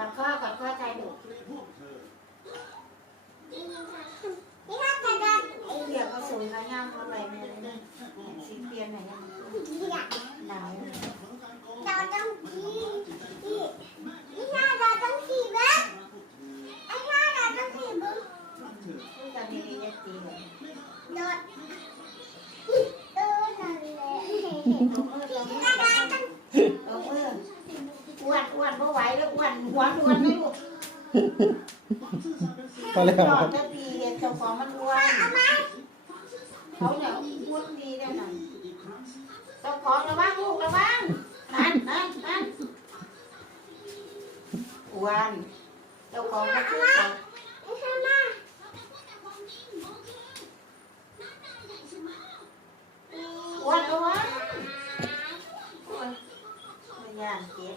อดข้อก่อนข้อใจดุนี่ถ้าจะเดินไอ้เหลี่ยมก็สวยนะย่างเขาไปเนี่ยเลยสีเปลี่ยนไหนยังเหี้ยหนาวเราต้องขี่ขี่นี่ถ้าเราต้องขี่เบิ้งไอ้ถ้าเราต้องขี่เบิ้งพูดกันดีๆจะตีเลยโดดเออนั่นแหละ บ่ไหวแล้วอ้วนหัวอ้วนไม่ลูกพอแล้ว จอดจะตีเห็นเจ้าของมันอ้วนเขาเนี่ยอ้วนดีแน่นอนเจ้าของระวังลูกระวังนั่นนั่นนั่นอ้วนเจ้าของก็คือเขาอามาอ้วนระวังอ้วนไม่ยานเจ็บ